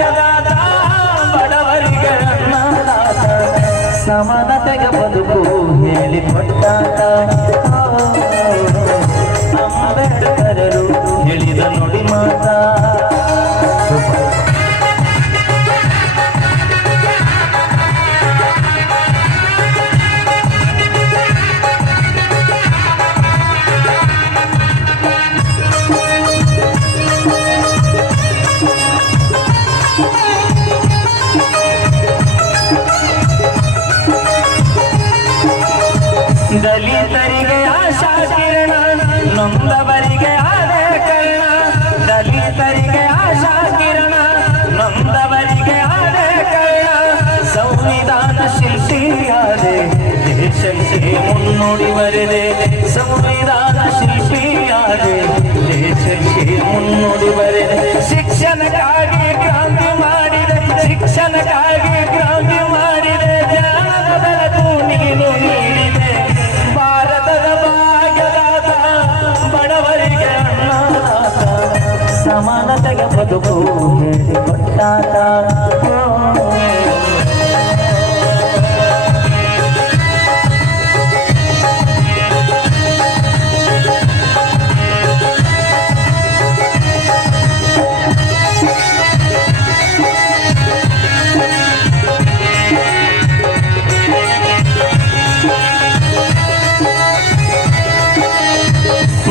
ಭಾಗ್ಯದಾತ ಬಡವರಿಗೆ ಅನ್ನದಾತ ಸಮಾನತೆಗೆ ಬದುಕು ಹೇಳಿಕೊಟ್ಟಾತ ಅಂಬೇಡ್ಕರರು ಹೇಳಿದ ನುಡಿ ಮಾತಾ ದಲಿತರಿಗೆ ಆಶಾ ಕಿರಣ ನೊಂದವರಿಗೆ ಆದೇ ಕರ್ಣ ದಲಿತರಿಗೆ ಆಶಾ ಕಿರಣ ನೊಂದವರಿಗೆ ಆದೇ ಕರ್ಣ ಸಂವಿಧಾನ ಶಿಲ್ಪಿಯಾದೆ ದೇಶಕ್ಕೆ ಮುನ್ನುಡಿ ಬರೆದೆ ಸಂವಿಧಾನ ಶಿಲ್ಪಿಯಾದೆ ದೇಶಕ್ಕೆ ಮುನ್ನುಡಿ ಬರೆದೆ ಶಿಕ್ಷಣಕ್ಕಾಗಿ ಕ್ರಾಂತಿ ಮಾಡಿದೆ ಶಿಕ್ಷಣಕ್ಕಾಗಿ ಕ್ರಾಂತಿ ಮಾಡಿದೆ ಜ್ಞಾನದ ಬೆಳಕು ನೀನು ನೀಡಿದೆ ಭಾರತದ ಭಾಗ್ಯದಾತ ಬಡವರಿಗೆ ಅನ್ನದಾತ ಸಮಾನತೆಗೆ ಬದುಕು ಹೇಳಿಕೊಟ್ಟಾತ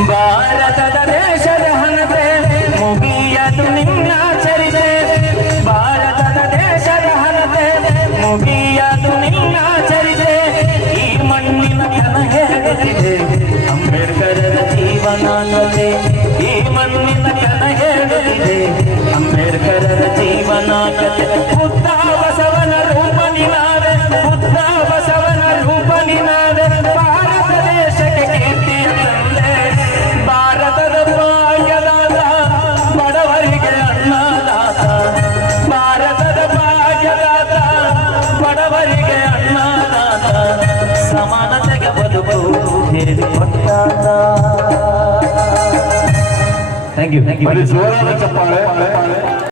ಭಾರತದ ದೇಶದ ಹಣತೆ ಮುಗಿಯದು ನಿನ್ನ ಚರಿತೆ ಭಾರತದ ದೇಶದ ಹಣತೆ ಮುಗಿಯದು ನಿನ್ನ ಚರಿತೆ ಈ ಮಣ್ಣಿನ ಕನ ಹೇಳುತ್ತಿದೆ ಅಂಬೇಡ್ಕರರ ಜೀವನಾನತೆ ಈ ಮಣ್ಣಿನ ಕನ ಹೇಳುತ್ತಿದೆ ಅಂಬೇಡ್ಕರರ ಜೀವನಾನತೆ ಬುದ್ಧ ಬಸವನ ರೂಪ ನಿನಾದೆ ಬುದ್ಧ ಬಸವನ ರೂಪ ನಿನಾದೆ ಭಾರತ ದೇಶಕ್ಕೆ ಕೀರ್ತಿಯ ತಂದೆ ಭಾರತದ ಭಾಗ್ಯದಾತ ಬಡವರಿಗೆ ಅನ್ನದಾತ ಭಾರತದ ಭಾಗ್ಯದಾತ ಬಡವರಿಗೆ ಅನ್ನದಾತ ಸಮಾನತೆಗೆ ಬದುಕು ಹೇಳಿಕೊಟ್ಟಾತ ಥ್ಯಾಂಕ್ ಯು ಜೋರಾದ ಚಪ್ಪಾಳೆ